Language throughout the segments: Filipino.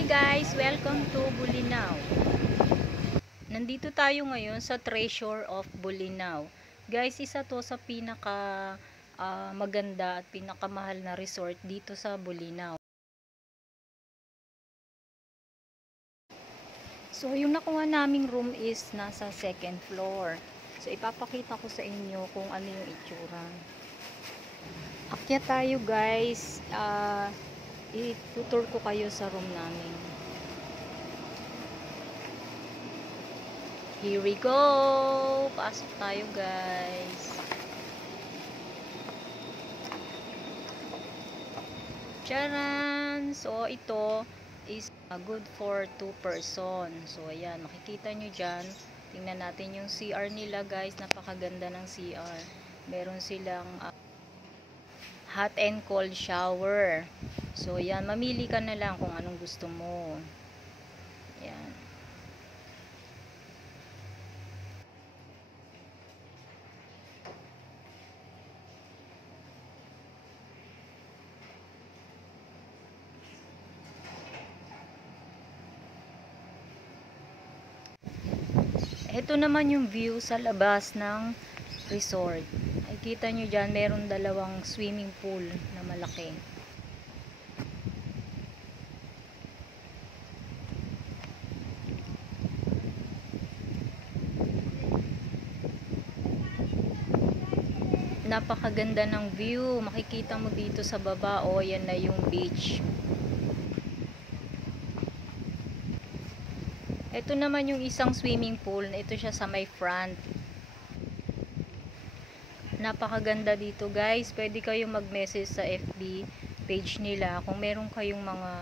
Hi guys! Welcome to Bolinao. Nandito tayo ngayon sa Treasure of Bolinao. Guys, isa to sa pinaka maganda at pinakamahal na resort dito sa Bolinao. So, yung nakuha naming room is nasa second floor. So, ipapakita ko sa inyo kung ano yung itsura. Akyat tayo guys. Itutur ko kayo sa room namin. Here we go! Pasok tayo guys. Charan! So, ito is good for 2 person. So, ayan. Makikita nyo dyan. Tingnan natin yung CR nila guys. Napakaganda ng CR. Meron silang hot and cold shower. So, ayan. Mamili ka na lang kung anong gusto mo. Ayan. Ito naman yung view sa labas ng resort. Ay kita nyo dyan, meron dalawang swimming pool na malaki. Napakaganda ng view. Makikita mo dito sa baba, oh, yan na yung beach. Ito naman yung isang swimming pool. Ito siya sa may front. Napakaganda dito guys. Pwede kayong mag-message sa FB page nila kung meron kayong mga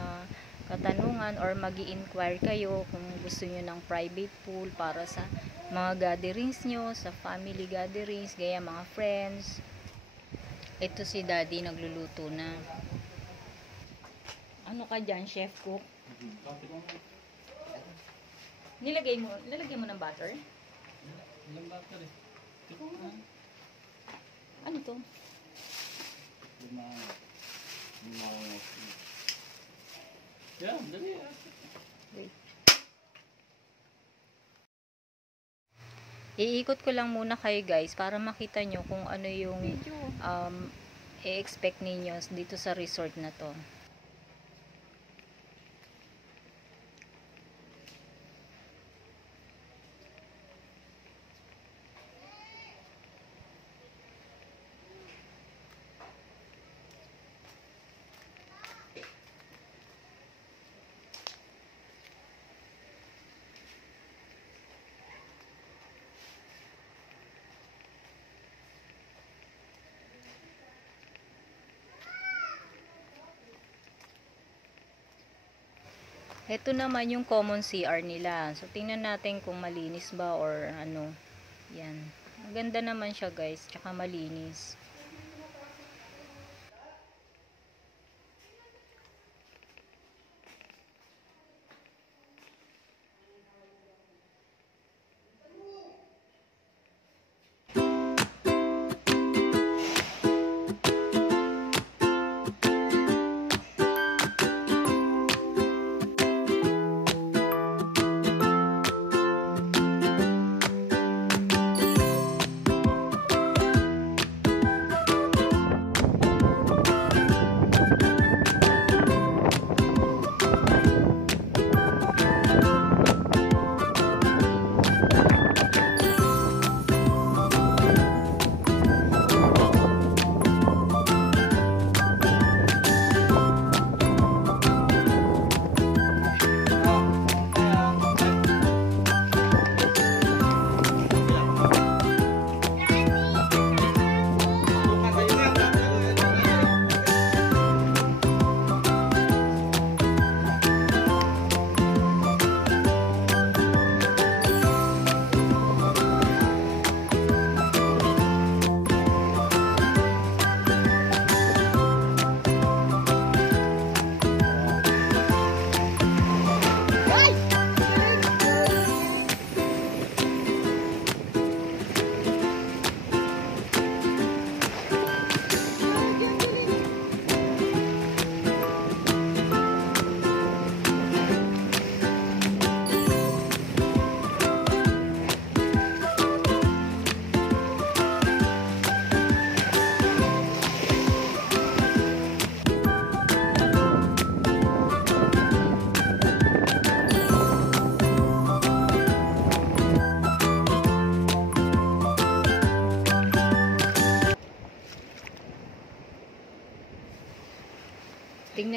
katanungan or mag-i-inquire kayo kung gusto nyo ng private pool para sa mga gatherings nyo, sa family gatherings, gaya mga friends. Ito si daddy nagluluto na. Ano ka dyan, chef cook? Lalagyan mo ng butter? Ilang butter eh? Ano to? Yeah, dali. Wait. Iikot ko lang muna kayo guys para makita nyo kung ano yung i-expect ninyo dito sa resort na to. Ito naman yung common CR nila. So, tingnan natin kung malinis ba or ano. Yan. Maganda naman siya guys. Tsaka malinis.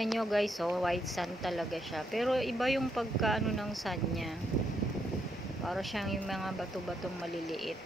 tingnan nyo guys, oh, white sand talaga siya. Pero iba yung pagkaano ng sand niya. Para siyang yung mga bato-batong maliliit.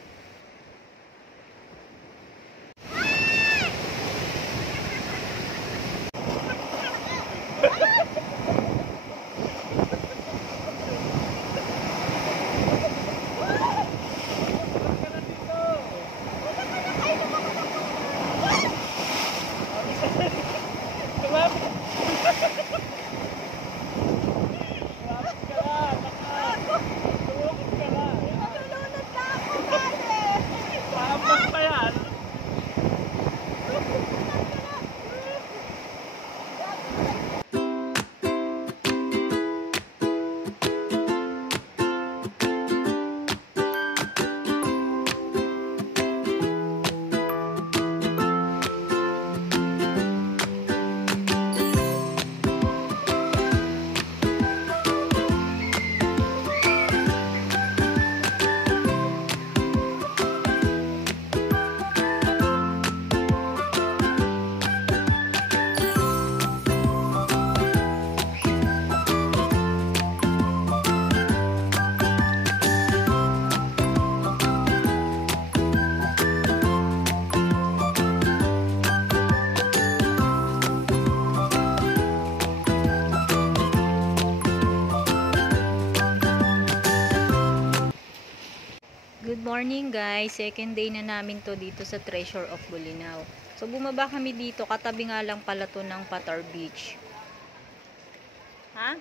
Good morning guys, second day na namin to dito sa Treasure of Bolinao. So bumaba kami dito, katabi nga lang pala to ng Patar Beach. Ha?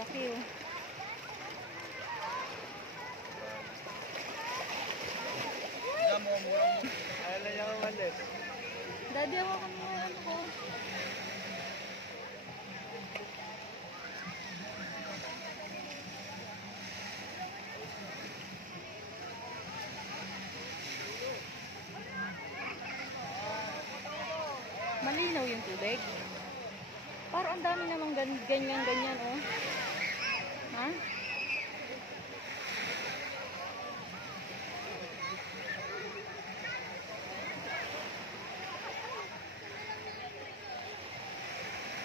Laki oh. Daddy, ako kami ano ko. Malinaw yung tubig. Parang ang dami namang ganyan oh. Ha?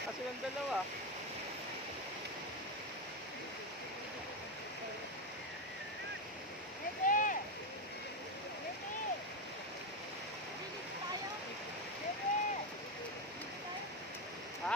Kasi ng dalawa. Ha?